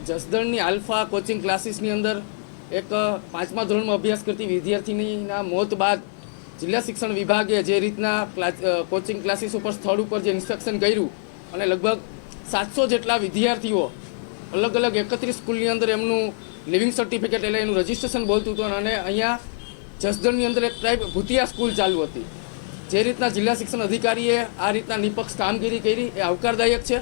જસદણની alpha coaching ક્લાસીસની અંદર એક 5મા ધોરણમાં અભ્યાસ કરતી વિદ્યાર્થીનીના મોત બાદ જિલ્લા શિક્ષણ વિભાગે જે રીતના કોચિંગ ક્લાસીસ ઉપર સ્થળ ઉપર જે ઇન્સ્ટ્રક્શન કર્યું અને લગભગ 700 જેટલા વિદ્યાર્થીઓ અલગ અલગ 31 સ્કૂલની અંદર એમનું લિવિંગ સર્ટિફિકેટ એટલે એનું રજિસ્ટ્રેશન બોલતું હતું અને અહીંયા જસદણની અંદર એક ટાઈપ ભૂતિયા સ્કૂલ ચાલુ હતી. જે રીતના જિલ્લા શિક્ષણ અધિકારીએ આ રીતના નિપક્ષ કામગીરી કરી એ આવકારદાયક છે.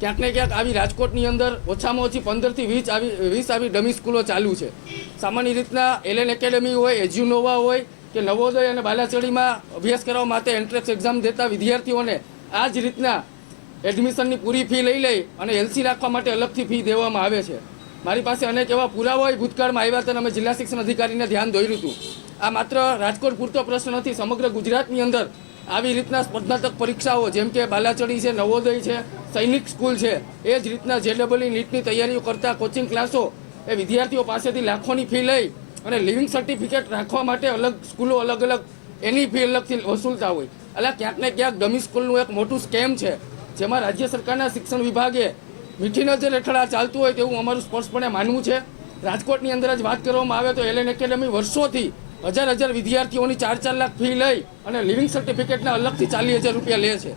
ક્યાંક ને ક્યાંક આવી રાજકોટની અંદર ઓછામાં ઓછી 15 થી 20 આવી ડમી સ્કૂલો ચાલુ છે. સામાન્ય રીતના એલએન એકેડમી હોય, એજ્યુનોવા હોય કે નવોદય અને બાલાચડીમાં અભ્યાસ કરવા માટે એન્ટ્રન્સ એક્ઝામ દેતા વિદ્યાર્થીઓને આ જ રીતના એડમિશનની પૂરી ફી લઈ અને એલસી રાખવા માટે અલગથી ફી દેવામાં આવે છે. મારી પાસે અનેક એવા પુરાવા ભૂતકાળમાં આવ્યા હતા અને અમે જિલ્લા શિક્ષણ અધિકારીને ધ્યાન દોર્યું હતું. આ માત્ર રાજકોટ પૂરતો પ્રશ્ન નથી, સમગ્ર ગુજરાતની અંદર આવી રીતના સ્પર્ધાત્મક પરીક્ષાઓ જેમ કે બાલાચડી છે, નવોદય છે, સૈનિક સ્કૂલ છે, એ જ રીતના JEE નીટની તૈયારીઓ કરતા કોચિંગ ક્લાસો એ વિદ્યાર્થીઓ પાસેથી લાખોની ફી લઈ અને લિવિંગ સર્ટિફિકેટ રાખવા માટે અલગ સ્કૂલો અલગ એની ફી અલગથી વસૂલતા હોય. એટલે ક્યાંક ને ક્યાંક ડમી સ્કૂલનું એક મોટું સ્કેમ છે, જેમાં રાજ્ય સરકારના શિક્ષણ વિભાગે મીઠી નજર હેઠળ આ ચાલતું હોય તેવું અમારું સ્પષ્ટપણે માનવું છે. રાજકોટની અંદર જ વાત કરવામાં આવે તો એલએન એકેડમી વર્ષોથી હજાર વિદ્યાર્થીઓની 4 લાખ ફી લઈ અને લિવિંગ સર્ટિફિકેટના અલગથી 40,000 રૂપિયા લે છે.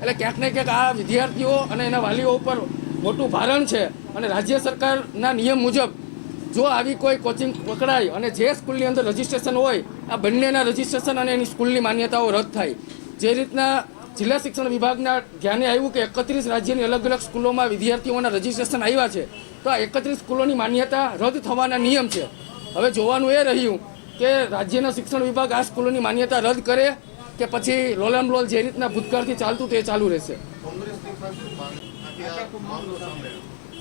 એટલે ક્યાંક ને ક્યાંક આ વિદ્યાર્થીઓ અને એના વાલીઓ ઉપર મોટું ભારણ છે અને રાજ્ય સરકારના નિયમ મુજબ જો આવી કોઈ કોચિંગ પકડાય અને જે સ્કૂલની અંદર રજિસ્ટ્રેશન હોય આ બંનેના રજિસ્ટ્રેશન અને એની સ્કૂલની માન્યતાઓ રદ થાય. જે રીતના જિલ્લા શિક્ષણ વિભાગના ધ્યાને આવ્યું કે 31 રાજ્યની અલગ અલગ સ્કૂલોમાં વિદ્યાર્થીઓના રજિસ્ટ્રેશન આવ્યા છે, તો આ 31 સ્કૂલોની માન્યતા રદ થવાના નિયમ છે. હવે જોવાનું એ રહ્યું કે રાજ્યના શિક્ષણ વિભાગ આ સ્કૂલોની માન્યતા રદ કરે કે પછી રોલમ રોલ જે રીતના ભૂતકાળથી ચાલતું તે ચાલુ રહેશે.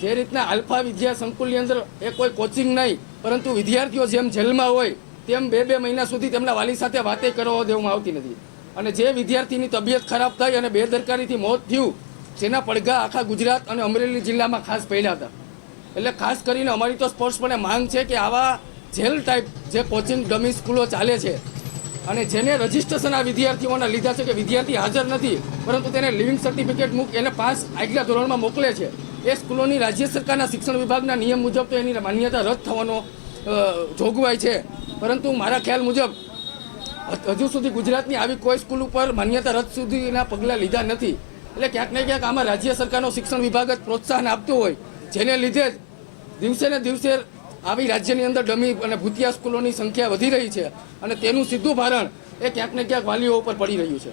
જે રીતના આલ્ફા વિદ્યા સંકુલની અંદર એ કોઈ કોચિંગ નહીં, પરંતુ વિદ્યાર્થીઓ જેમ જેલમાં હોય તેમ 2 મહિના સુધી તેમના વાલી સાથે વાતે કરવા દેવામાં આવતી નથી. અને જે વિદ્યાર્થીની તબિયત ખરાબ થઈ અને બેદરકારીથી મોત થયું, જેના પડઘા આખા ગુજરાત અને અમરેલી જિલ્લામાં ખાસ પડ્યા હતા. એટલે ખાસ કરીને અમારી તો સ્પષ્ટપણે માંગ છે કે આવા જેલ ટાઈપ જે કોચિંગ ડમી સ્કૂલો ચાલે છે અને જેને રજિસ્ટ્રેશન આ વિદ્યાર્થીઓના લીધા છે કે વિદ્યાર્થી હાજર નથી પરંતુ તેને લિવિંગ સર્ટિફિકેટ એને પાસ આગલા ધોરણમાં મોકલે છે, એ સ્કૂલોની રાજ્ય સરકારના શિક્ષણ વિભાગના નિયમ મુજબ તો એની માન્યતા રદ થવાનો જોગવાઈ છે. પરંતુ મારા ખ્યાલ મુજબ હજુ સુધી ગુજરાતની આવી કોઈ સ્કૂલ ઉપર માન્યતા રદ સુધીના પગલાં લીધા નથી. એટલે ક્યાંક ને ક્યાંક આમાં રાજ્ય સરકારનો શિક્ષણ વિભાગ જ પ્રોત્સાહન આપતું હોય, જેને લીધે જ દિવસે ને દિવસે આવી રાજ્યની અંદર ડમી અને ભૂતિયા સ્કૂલોની સંખ્યા વધી રહી છે અને તેનું સીધું ભારણ એ ક્યાંક ને ક્યાંક વાલીઓ ઉપર પડી રહ્યું છે.